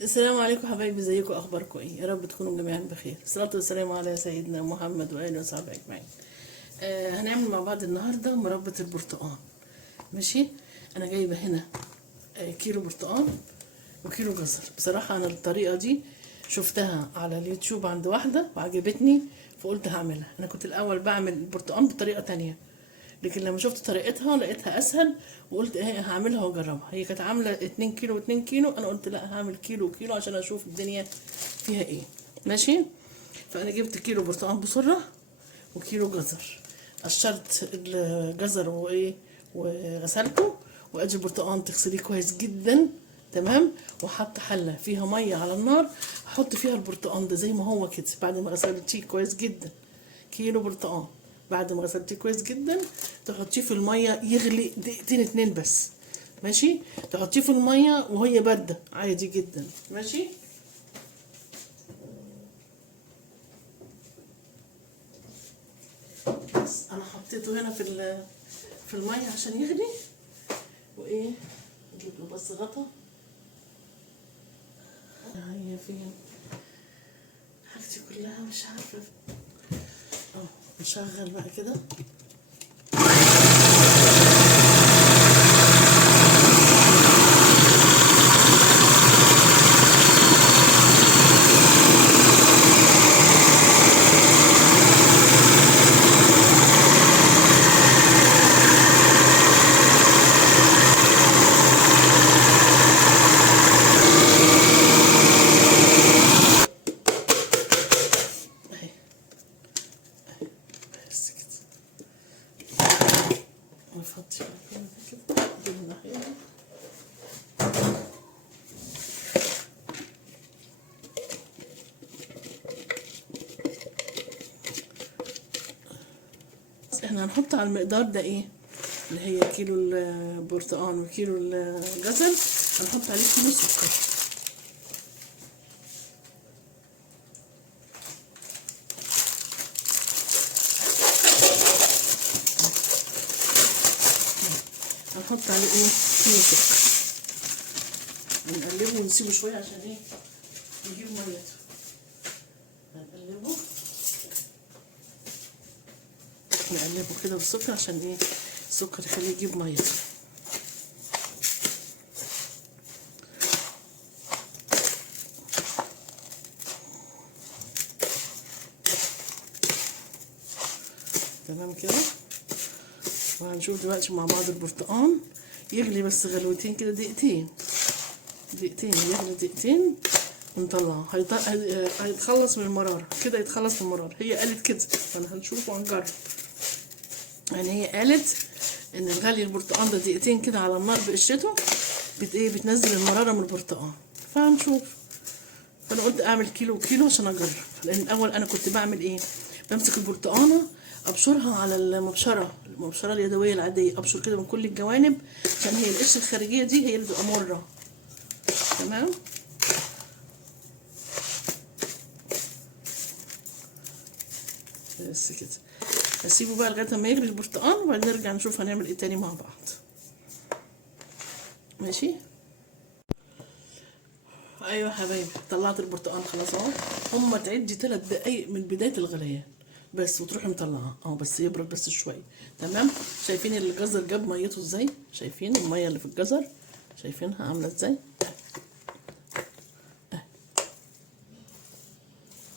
السلام عليكم حبايبي، ازيكم؟ اخباركم ايه؟ يا رب تكونوا جميعا بخير. الصلاه والسلام على سيدنا محمد واله وصحبه اجمعين. هنعمل مع بعض النهارده مربى البرتقال. ماشي. انا جايبه هنا كيلو برتقال وكيلو جزر. بصراحه انا الطريقه دي شفتها على اليوتيوب عند واحده وعجبتني، فقلت هعملها. انا كنت الاول بعمل البرتقال بطريقه تانية، لكن لما شفت طريقتها لقيتها اسهل وقلت ايه هعملها واجربها. هي كانت عامله 2 كيلو و2 كيلو، انا قلت لا هعمل كيلو وكيلو عشان اشوف الدنيا فيها ايه. ماشي. فانا جبت كيلو برتقال بسره وكيلو جزر. قشرت الجزر وايه وغسلته، وادي البرتقال تغسليه كويس جدا. تمام. وحط حله فيها ميه على النار، احط فيها البرتقال ده زي ما هو كده بعد ما غسلتيه كويس جدا. كيلو برتقال بعد ما غسلتيه كويس جدا تحطيه في الميه يغلي دقيقتين 2 بس. ماشي. تحطيه في الميه وهي بارده عادي جدا. ماشي. بس انا حطيته هنا في الميه عشان يغلي. وايه اجيب له بس غطا. هي فين حاجتي كلها؟ مش عارفه. اه نشغل بقى كده. اهي بس كده. نفضي المكان ده كده، دي الناحيه دي. بس احنا هنحط على المقدار ده ايه اللي هي كيلو البرتقال وكيلو الجزر، هنحط عليه كيلو سكر. هنحط عليه ايه كيلو سكر. هنقلبه ونسيبه شويه عشان ايه يجيب ميته. هنقلبه نقلبه كده بالسكر عشان ايه السكر يخليه يجيب ميته. تمام كده. وهنشوف دلوقتي مع بعض البرتقال يغلي بس غلوتين كده، دقيقتين يغلي دقيقتين ونطلعه. هيتخلص من المرارة كده، يتخلص من المرارة. هي قالت كده فانا هنشوف وهنجرب. يعني هي قالت ان غلي البرتقال ده دقيقتين كده على النار بقشته بتنزل المرارة من البرتقال. فهنشوف. فانا قلت اعمل كيلو وكيلو عشان اجرب، لان الاول انا كنت بعمل ايه، بمسك البرتقانه ابشرها على المبشره اليدويه العاديه، ابشر كده من كل الجوانب عشان هي القشره الخارجيه دي هي اللي بتبقى مره. تمام. بس كده هسيبه بقى لغايه ما يغلي البرتقال، وبعدين نرجع نشوف هنعمل ايه تاني مع بعض. ماشي. ايوه حبايبي، طلعت البرتقال خلاص اهو. هما تعدي 3 دقايق من بدايه الغليان بس، وتروحي مطلعاه اهو بس يبرد بس شويه. تمام. شايفين الجزر جاب ميته ازاي؟ شايفين الميه اللي في الجزر؟ شايفينها عامله ازاي؟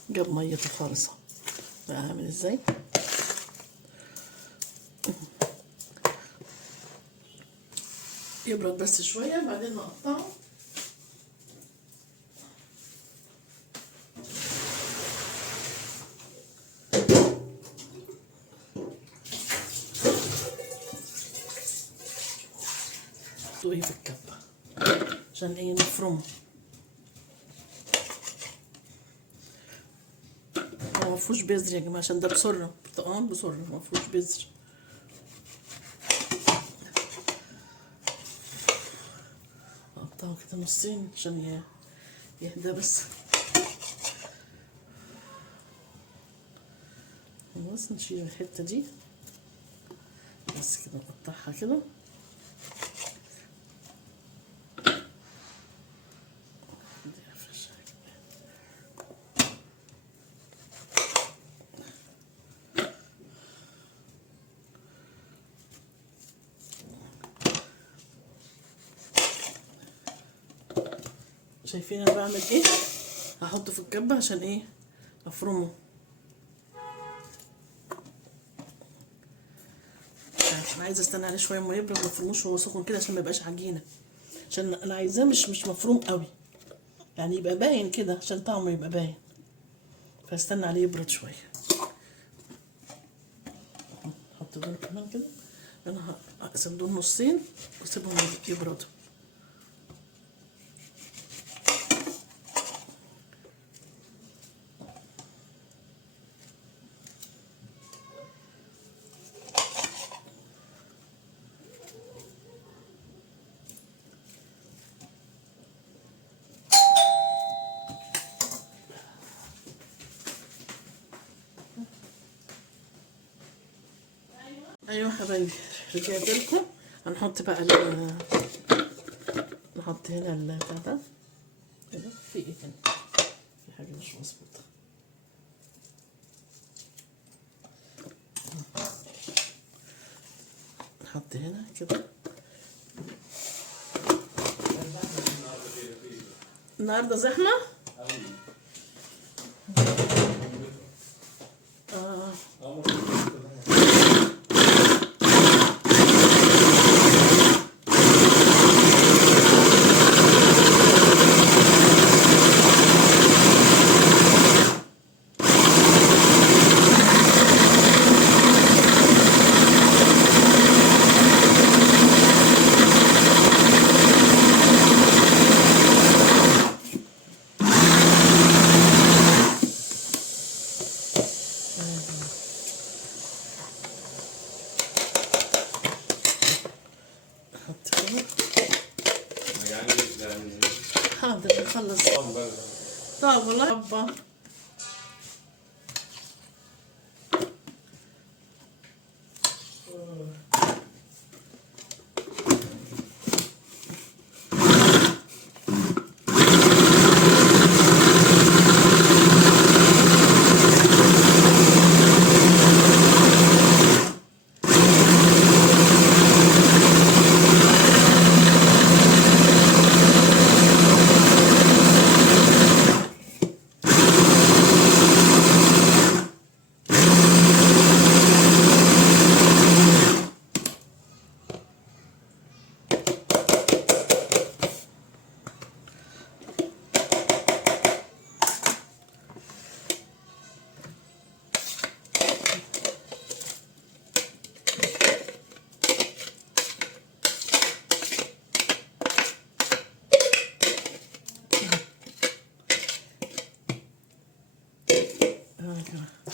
جاب ميته خالص اهو. بقى عامل ازاي؟ يبرد بس شويه بعدين نقطعه. نحطوه في الكبه عشان ايه نفرمه. هو مفيهوش بذر يا جماعه عشان ده بسره، برتقال بسره مفيهوش بذر. نقطعه كده نصين عشان يهدى بس. خلاص نشيل الحته دي بس كده، نقطعها كده. شايفين انا بعمل ايه؟ هحطه في الكبه عشان ايه؟ افرمه. انا عايزه استنى عليه شويه ما يبرد، ما افرموش وهو سخن كده عشان ما يبقاش عجينه، عشان انا عايزاه مش مفروم قوي، يعني يبقى باين كده عشان طعمه يبقى باين، فاستنى عليه يبرد شويه. احط دول كمان كده، انا هقسم دول نصين واسيبهم يبردوا. ايوه حبايبي، رجعت لكم. هنحط بقى نحط هنا البتاع ده. كده في ايه هنا؟ في حاجه مش مظبوطه. نحط هنا كده. النهارده زحمه؟ نحط كده. حاضر نخلص. طب والله يابا.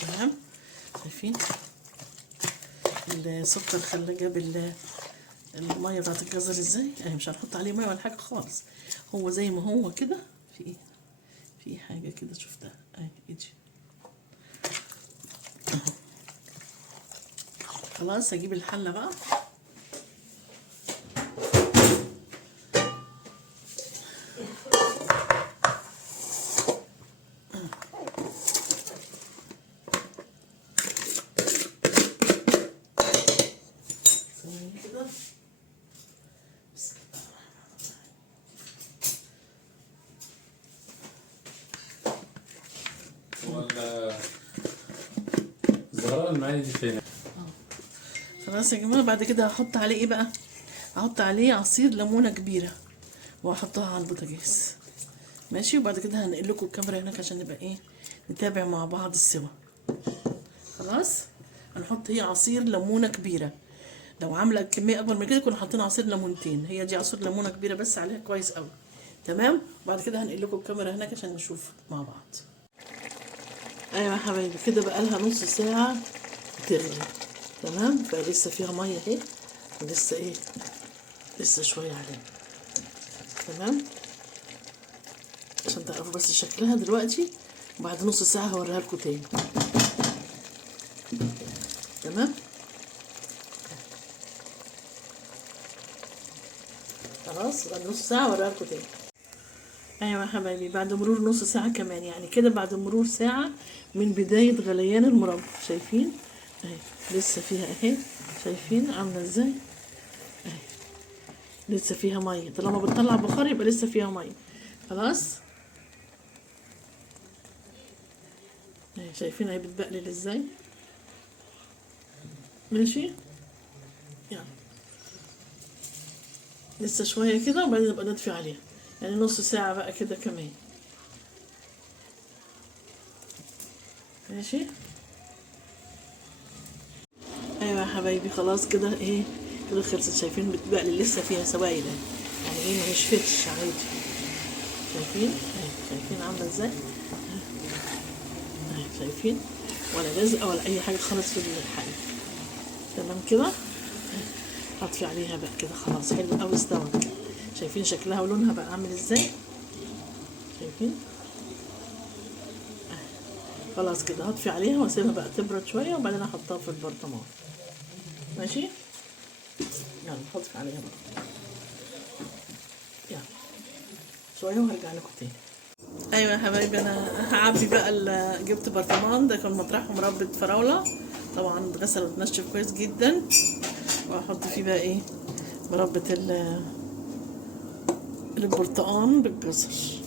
تمام. شايفين السكر خلى جاب الميه بتاعت الجزر ازاي؟ اهي مش هنحط عليه ميه ولا حاجه خالص، هو زي ما هو كده. في ايه؟ في حاجه كده شفتها اهي ايدي. خلاص هجيب الحله بقى. الزهراء المعايا دي فين؟ خلاص يا جماعه، بعد كده هحط عليه ايه بقى؟ هحط عليه عصير ليمونه كبيره وهحطها على البوتاجاز. ماشي. وبعد كده هنقل لكم الكاميرا هناك عشان نبقى ايه، نتابع مع بعض السوا. خلاص هنحط هي عصير ليمونه كبيره، لو عامله كميه اكبر من كده كنا حاطين عصير ليمونتين، هي دي عصير ليمونه كبيره بس عليها كويس قوي. تمام. وبعد كده هنقل لكم الكاميرا هناك عشان نشوف مع بعض. ايوه يا حبايبي، كده بقى لها نص ساعه تغلي. تمام. فلسه فيها ميه اهي، ولسه ايه، لسه شويه عليها. تمام. عشان تعرفوا بس شكلها دلوقتي، وبعد نص ساعه هوريها لكم تاني. تمام. خلاص بعد نص ساعه هوريها لكم تاني. ايوه يا حبايبي، بعد مرور نص ساعه كمان، يعني كده بعد مرور ساعه من بدايه غليان المربى. شايفين اهي لسه فيها اهي، شايفين عامله ازاي اهي، لسه فيها ميه. طالما بتطلع بخار يبقى لسه فيها ميه. خلاص. شايفين هي بتبقلل ازاي؟ ماشي. يعني لسه شوية كده وبعدين نبقى نطفي عليها، يعني نص ساعة بقى كده كمان. ماشي. ايوه يا حبايبي خلاص كده ايه، كده خلصت. شايفين بتبقلل لسه فيها سوائل يعني ايه، ما نشفتش عادي. شايفين شايفين عاملة ازاي؟ شايفين ولا لزقة ولا اي حاجة خالص في الحل. تمام كده. هطفي عليها بقى كده خلاص. حلو قوي استوت كده. شايفين شكلها ولونها بقى عامل ازاي؟ شايفين؟ خلاص كده هطفي عليها واسيبها بقى تبرد شويه وبعدين احطها في البرطمان. ماشي. يلا هطفي عليها بقى. يلا شويه وهرجع لكم تاني. ايوه يا حبايبي انا هعبي بقى جبت برطمان، ده كان مطرحه مربى فراوله طبعا اتغسل واتنشف كويس جدا، وهحط فيه بقى ايه مربى البرتقان بالجزر.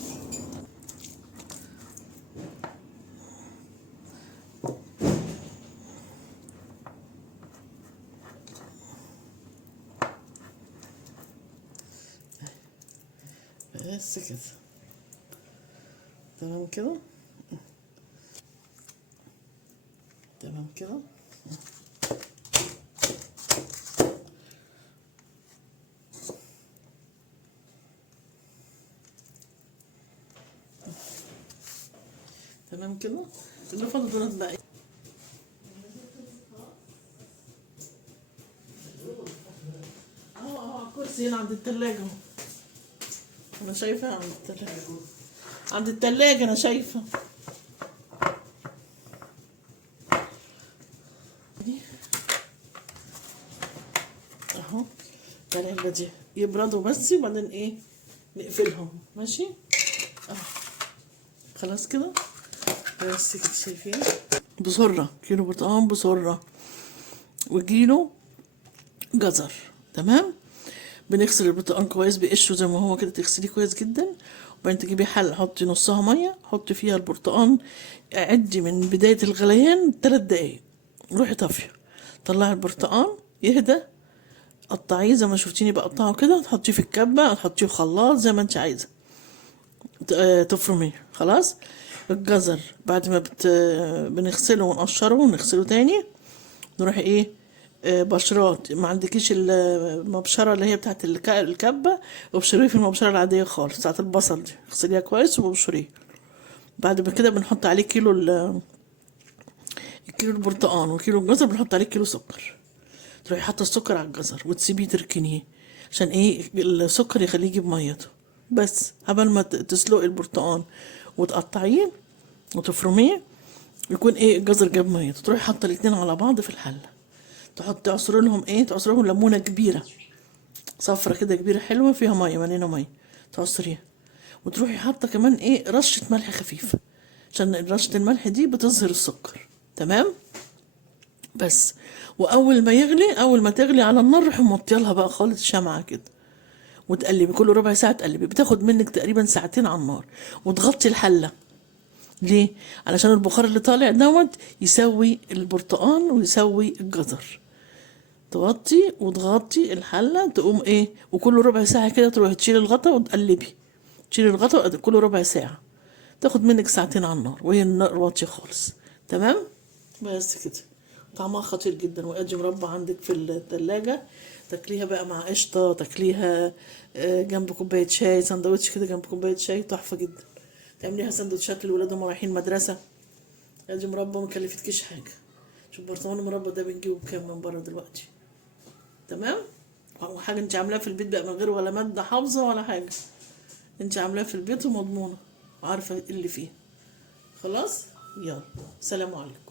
بس كده تمام كده. تمام كده. تمام كده. اللي فاضل دول بقى كرسي هنا عند التلاجة. انا شايفها عند التلاجة، عند التلاجة انا شايفة. اهو العلبة دي يبردوا بس وبعدين ايه نقفلهم. ماشي. اهو خلاص كده. بس كده شايفين بسرة كيلو برتقال بسرة وكيلو جزر. تمام. بنغسل البرتقال كويس بقشره زي ما هو كده، تغسليه كويس جدا وبعدين تجيبي حل حطي نصها ميه، حطي فيها البرتقال، عدي من بدايه الغليان 3 دقايق، روحي طافيه، طلعي البرتقال يهدى، قطعيه زي ما شفتيني بقطعه كده، تحطيه في الكبه، تحطيه في خلاط زي ما انت عايزه، تفرميه. خلاص. الجزر بعد ما بنغسله ونقشره ونغسله تاني، نروح ايه بشرات. ما عندكيش المبشره اللي هي بتاعت الكبه، وبشريه في المبشره العاديه خالص بتاعت البصل دي، اغسليها كويس وبشريه. بعد ما كده بنحط عليه كيلو الكيلو البرتقال وكيلو الجزر، بنحط عليه كيلو سكر. تروحي حاطه السكر على الجزر وتسيبيه تركنيه عشان ايه السكر يخليه يجيب ميته. بس قبل ما تسلقي البرتقال وتقطعيه وتفرميه يكون ايه الجزر جاب ميته، تروحي حاطه الاتنين على بعض في الحله، تحط تعصر لهم ايه، تعصر لهم ليمونه كبيره صفرة كده كبيره حلوه فيها ميه مليانه ميه، تعصريها وتروحي حاطه كمان ايه رشه ملح خفيفه عشان رشه الملح دي بتظهر السكر. تمام. بس واول ما يغلي، اول ما تغلي على النار روحي موطيالها بقى خالص شمعه كده وتقلبي كل ربع ساعه تقلبي، بتاخد منك تقريبا ساعتين على النار، وتغطي الحله. ليه؟ علشان البخار اللي طالع دوت يسوي البرتقال ويسوي الجزر. توطي وتغطي الحلة، تقوم ايه وكل ربع ساعة كده تروحي تشيلي الغطا وتقلبي، تشيلي الغطا كل ربع ساعة، تاخد منك ساعتين على النار وهي النار واطية خالص. تمام. بس كده. طعمها خطير جدا. وادي مربى عندك في التلاجة، تاكليها بقى مع قشطة، تاكليها جنب كوباية شاي، سندوتش كده جنب كوباية شاي تحفة جدا. تعمليها سندوتشات للولاد وهم رايحين مدرسة. ادي مربى مكلفتكيش حاجة. شوف برطمان المربى ده بنجيبه بكام من بره دلوقتي. تمام. وحاجة انت عاملاها في البيت بقى من غير ولا مادة حافظة ولا حاجة، انت عاملاها في البيت ومضمونة وعارفة اللي فيه. خلاص. يلا سلام عليكم.